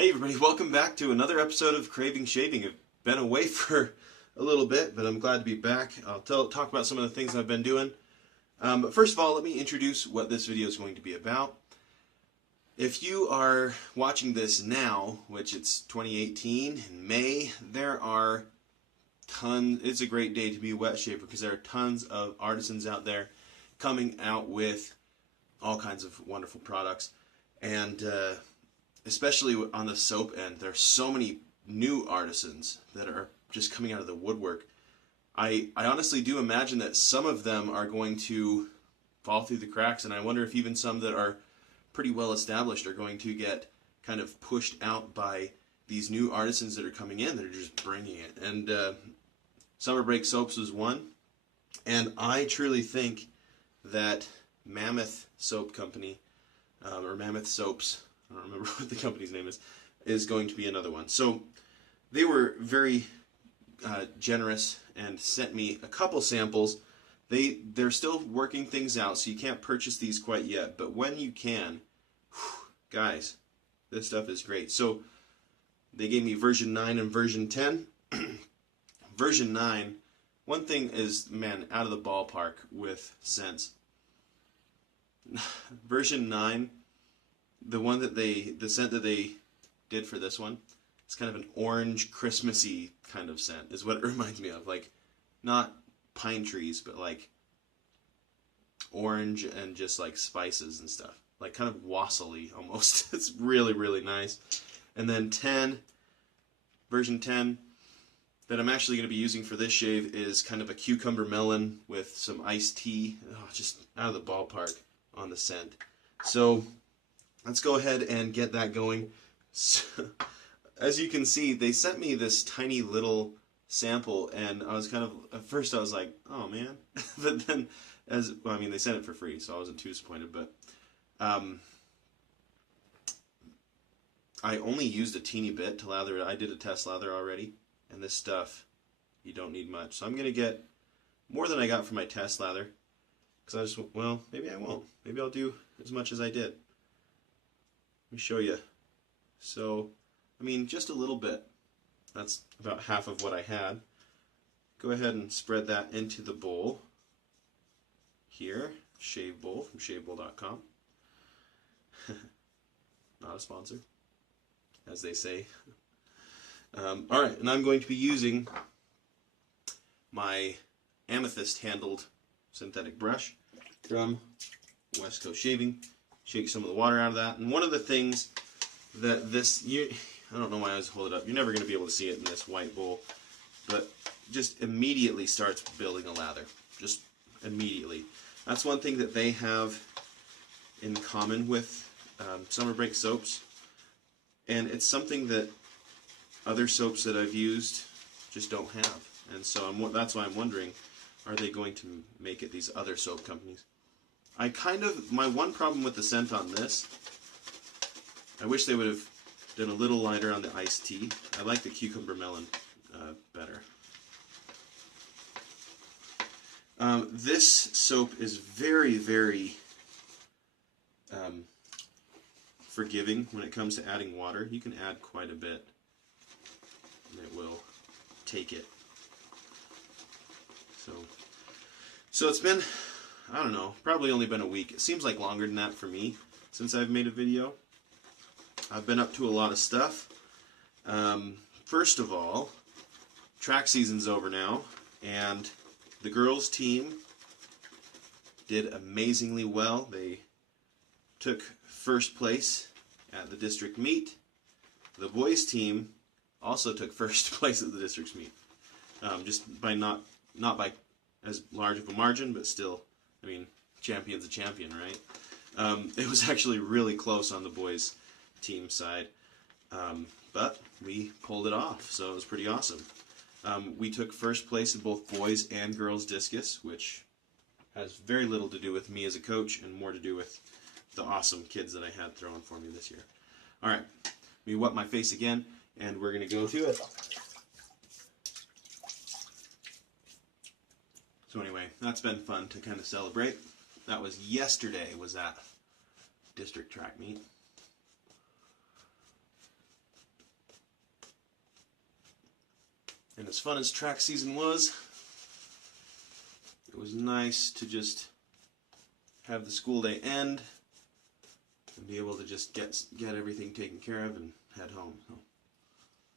Hey everybody, welcome back to another episode of Craving Shaving. I've been away for a little bit, but I'm glad to be back. I'll talk about some of the things I've been doing. But first of all, let me introduce what this video is going to be about. If you are watching this now, which it's 2018 in May, there are tons, it's a great day to be a wet shaver because there are tons of artisans out there coming out with all kinds of wonderful products. And especially on the soap end, there are so many new artisans that are just coming out of the woodwork. I honestly do imagine that some of them are going to fall through the cracks, and I wonder if even some that are pretty well established are going to get kind of pushed out by these new artisans that are coming in that are just bringing it. And Summer Break Soaps was one, and I truly think that Mammoth Soap Company, or Mammoth Soaps, I don't remember what the company's name is going to be another one. So they were very generous and sent me a couple samples. They're still working things out, so you can't purchase these quite yet. But when you can, guys, this stuff is great. So they gave me version 9 and version 10. Version 9, one thing is, man, out of the ballpark with scents. Version 9, the scent that they did for this one, it's kind of an orange, Christmassy kind of scent, is what it reminds me of. Like, not pine trees, but like orange and just like spices and stuff. Like kind of wassily almost. It's really, really nice. And then version 10, that I'm actually going to be using for this shave is kind of a cucumber melon with some iced tea. Oh, just out of the ballpark on the scent. So let's go ahead and get that going. So, as you can see, they sent me this tiny little sample, and I was kind of, at first I was like, oh man. But then, well, I mean, they sent it for free, so I wasn't too disappointed, but I only used a teeny bit to lather it. I did a test lather already, and this stuff, you don't need much. So I'm going to get more than I got for my test lather, because well, maybe I won't. Maybe I'll do as much as I did. Let me show you. So, I mean, just a little bit. That's about half of what I had. Go ahead and spread that into the bowl. Here, Shave Bowl from shavebowl.com. Not a sponsor, as they say. Alright, and I'm going to be using my amethyst handled synthetic brush from West Coast Shaving. Shake some of the water out of that. And one of the things that I don't know why I always hold it up. You're never going to be able to see it in this white bowl, but just immediately starts building a lather. Just immediately. That's one thing that they have in common with Summer Break Soaps, and it's something that other soaps that I've used just don't have. And so that's why I'm wondering, are they going to make it these other soap companies? My one problem with the scent on this, I wish they would have done a little lighter on the iced tea. I like the cucumber melon better. This soap is very, very forgiving when it comes to adding water. You can add quite a bit, and it will take it. So it's been, I don't know, probably only been a week. It seems like longer than that for me since I've made a video. I've been up to a lot of stuff. First of all, track season's over now, and the girls' team did amazingly well. They took first place at the district meet. The boys' team also took first place at the district's meet. Just by not by as large of a margin, but still, I mean, champion's a champion, right? It was actually really close on the boys' team side, but we pulled it off, so it was pretty awesome. We took first place in both boys and girls discus, which has very little to do with me as a coach and more to do with the awesome kids that I had throwing for me this year. Alright, let me wet my face again, and we're going to go to it. So anyway, that's been fun to kind of celebrate. That was yesterday, was that district track meet. And as fun as track season was, it was nice to just have the school day end and be able to just get everything taken care of and head home. So it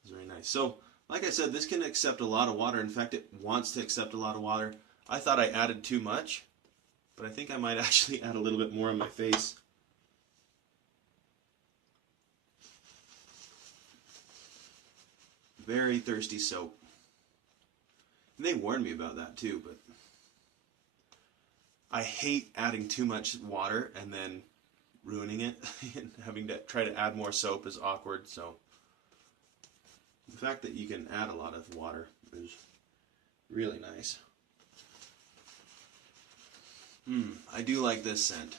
was very nice. So, like I said, this can accept a lot of water. In fact, it wants to accept a lot of water. I thought I added too much, but I think I might actually add a little bit more on my face. Very thirsty soap. And they warned me about that too, but I hate adding too much water and then ruining it. And having to try to add more soap is awkward, so the fact that you can add a lot of water is really nice. I do like this scent.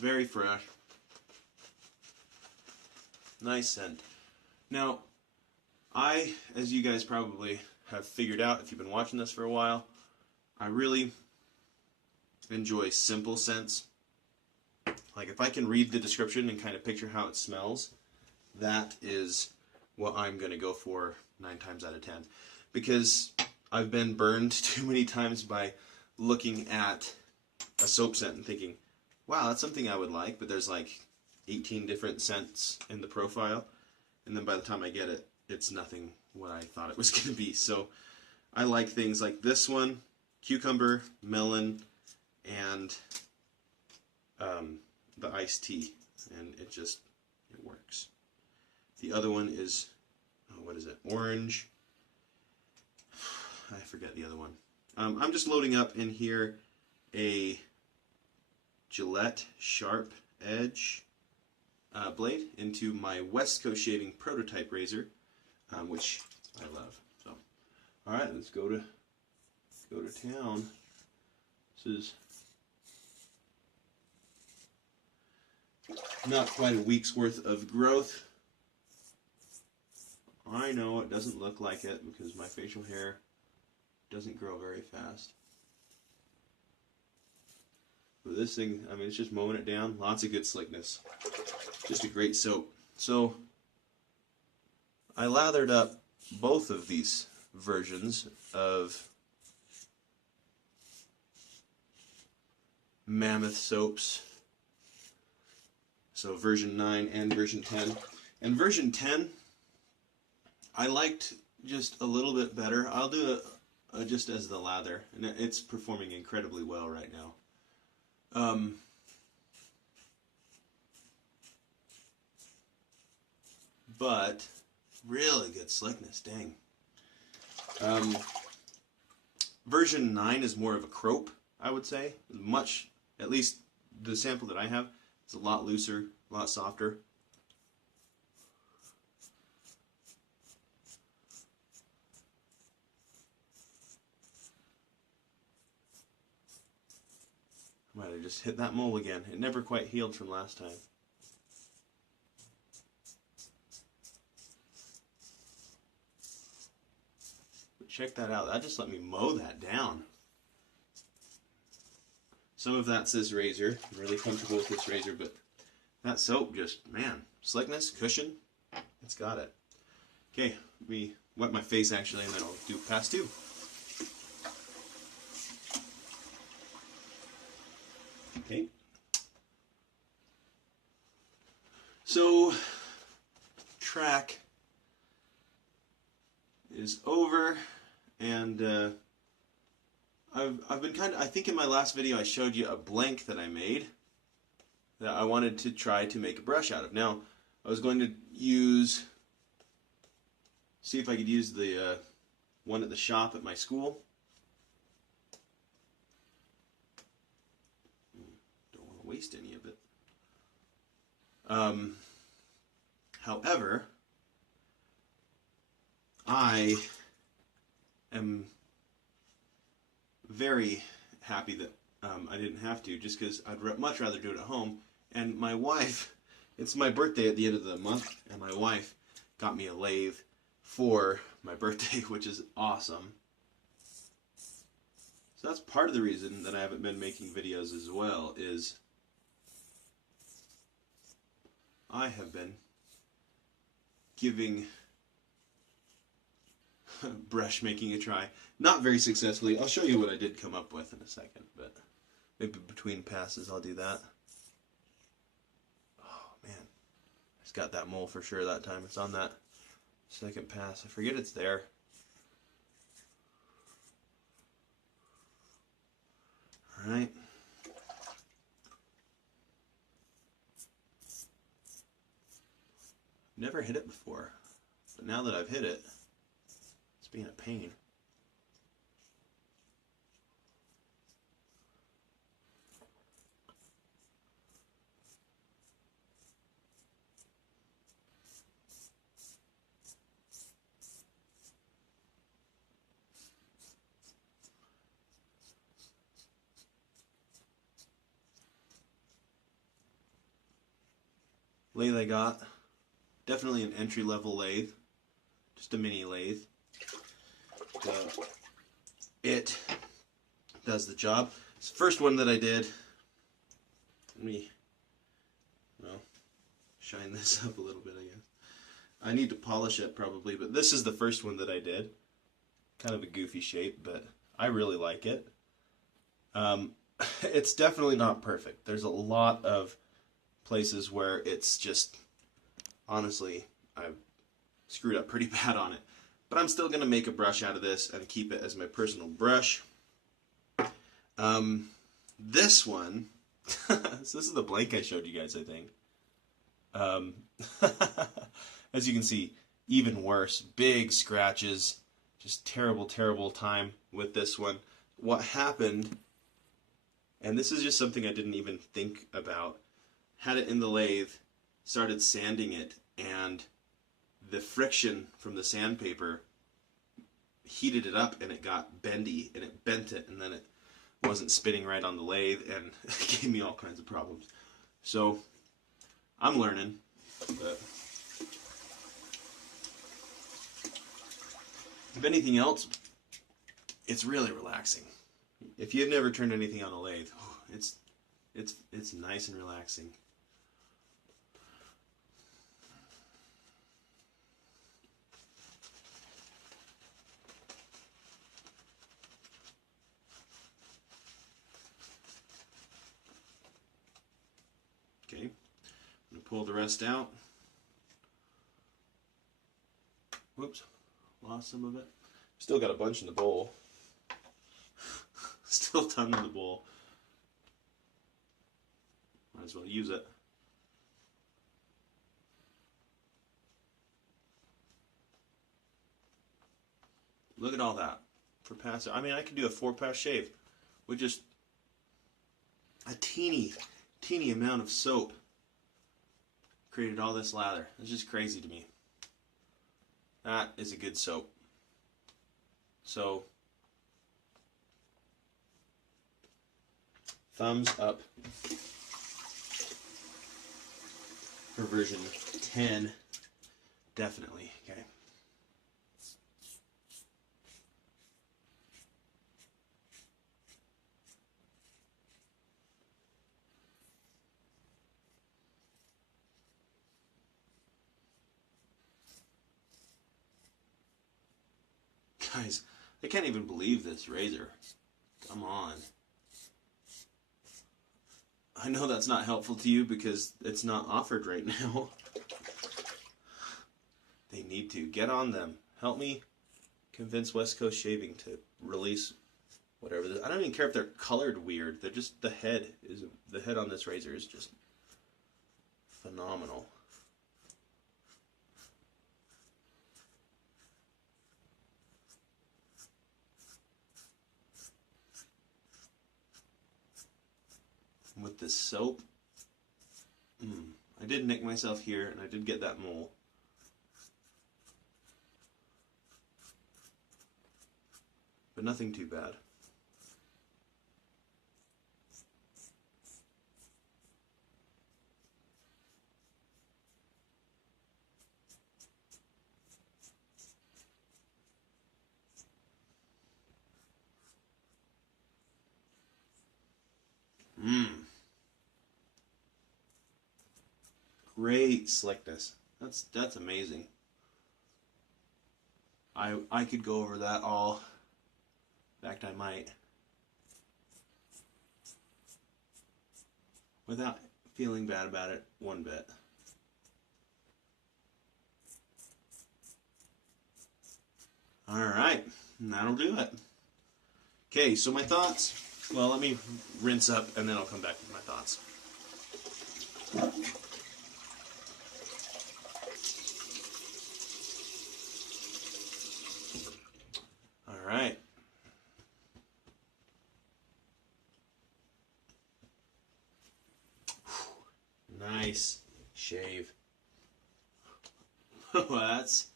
Very fresh. Nice scent. Now, as you guys probably have figured out if you've been watching this for a while, I really enjoy simple scents. Like if I can read the description and kind of picture how it smells, that is what I'm going to go for 9 times out of 10. Because I've been burned too many times by looking at a soap scent and thinking, wow, that's something I would like, but there's like 18 different scents in the profile, and then by the time I get it, it's nothing what I thought it was going to be. So I like things like this one, cucumber, melon, and the iced tea, and it works. The other one is, what is it, orange, I forget the other one. I'm just loading up in here a Gillette Sharp Edge blade into my West Coast Shaving prototype razor, which I love. So, all right, let's go to town. This is not quite a week's worth of growth. I know it doesn't look like it because my facial hair doesn't grow very fast. But this thing, I mean, it's just mowing it down. Lots of good slickness. Just a great soap. So I lathered up both of these versions of Mammoth Soaps. So version 9 and version 10. And version 10, I liked just a little bit better. I'll do it just as the lather, and it's performing incredibly well right now. But really good slickness, dang. Version 9 is more of a crope, I would say. Much, at least the sample that I have, is a lot looser, a lot softer. I might have just hit that mole again. It never quite healed from last time. But check that out. That just let me mow that down. Some of that's this razor. I'm really comfortable with this razor, but that soap just, man, slickness, cushion, it's got it. Okay, let me wet my face actually, and then I'll do pass 2. Okay. So, track is over, and I've been I think in my last video I showed you a blank that I made that I wanted to try to make a brush out of. Now, I was going to see if I could use the one at the shop at my school. Don't want to waste any of it. However, I am very happy that I didn't have to, just because I'd much rather do it at home. And my wife, it's my birthday at the end of the month, and my wife got me a lathe for my birthday, which is awesome. So that's part of the reason that I haven't been making videos as well, is I have been giving brush making a try. Not very successfully. I'll show you what I did come up with in a second, but maybe between passes I'll do that. Oh man, I just got that mole for sure that time. It's on that second pass. I forget it's there. Alright. Never hit it before, but now that I've hit it, it's being a pain. Lathe I got. Definitely an entry-level lathe. Just a mini lathe. It does the job. It's the first one that I did. Let me, shine this up a little bit, I guess. I need to polish it probably, but this is the first one that I did. Kind of a goofy shape, but I really like it. It's definitely not perfect. There's a lot of places where it's just, honestly, I've screwed up pretty bad on it. But I'm still going to make a brush out of this and keep it as my personal brush. This one, so this is the blank I showed you guys, I think. As you can see, even worse. Big scratches. Just terrible, terrible time with this one. What happened, and this is just something I didn't even think about, had it in the lathe, started sanding it, and the friction from the sandpaper heated it up and it got bendy and it bent it, and then it wasn't spinning right on the lathe and it gave me all kinds of problems. So I'm learning, but if anything else, it's really relaxing. If you've never turned anything on a lathe, it's nice and relaxing. Okay, I'm going to pull the rest out. Whoops, lost some of it. Still got a bunch in the bowl. Still a ton in the bowl. Might as well use it. Look at all that for pass. I mean, I could do a 4-pass shave with just a teeny amount of soap. Created all this lather. It's just crazy to me. That is a good soap. So, thumbs up for version 10, definitely. Okay. Guys, I can't even believe this razor. Come on. I know that's not helpful to you because it's not offered right now. They need to. Get on them. Help me convince West Coast Shaving to release whatever this. I don't even care if they're colored weird. They're just, the head on this razor is just phenomenal. With this soap, I did nick myself here, and I did get that mole. But nothing too bad. Great slickness. That's amazing. I could go over that all. In fact, I might. Without feeling bad about it one bit. Alright, that'll do it. Okay, so my thoughts. Well, let me rinse up and then I'll come back with my thoughts. Alright. Nice shave. Well, that's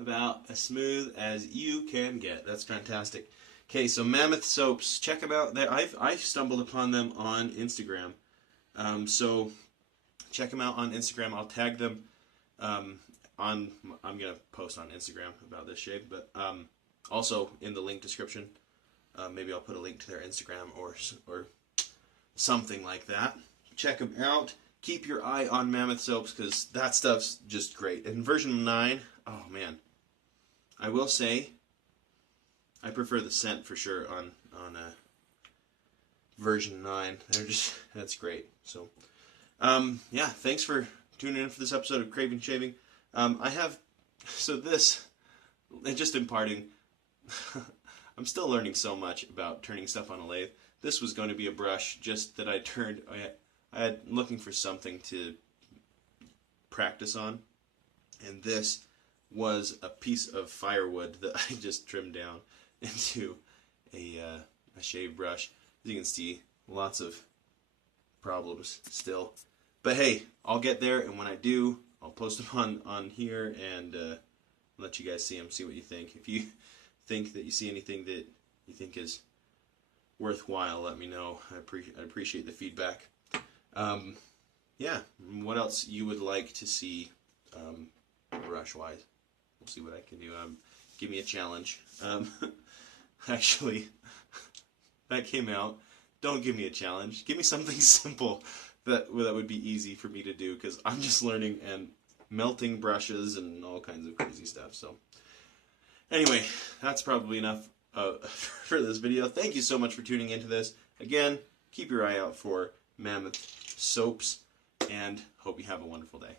about as smooth as you can get. That's fantastic. Okay, so Mammoth Soaps, check them out. I've stumbled upon them on Instagram. So check them out on Instagram. I'll tag them I'm gonna post on Instagram about this shave, but also in the link description, maybe I'll put a link to their Instagram or something like that. Check them out. Keep your eye on Mammoth Soaps because that stuff's just great. And version 9, oh man, I will say I prefer the scent for sure on version 9. That's great. So yeah, thanks for tuning in for this episode of Craving Shaving. Just imparting, I'm still learning so much about turning stuff on a lathe. This was going to be a brush just that I had looking for something to practice on, and this was a piece of firewood that I just trimmed down into a shave brush. As you can see, lots of problems still. But hey, I'll get there, and when I do, I'll post them on here and let you guys see them, see what you think. If you think that you see anything that you think is worthwhile, let me know. I appreciate the feedback. Yeah, what else you would like to see brush-wise? We'll see what I can do. Give me a challenge. Actually, that came out. Don't give me a challenge. Give me something simple that would be easy for me to do, because I'm just learning and melting brushes and all kinds of crazy stuff. So anyway, that's probably enough for this video. Thank you so much for tuning into this. Again, keep your eye out for Mammoth Soaps, and hope you have a wonderful day.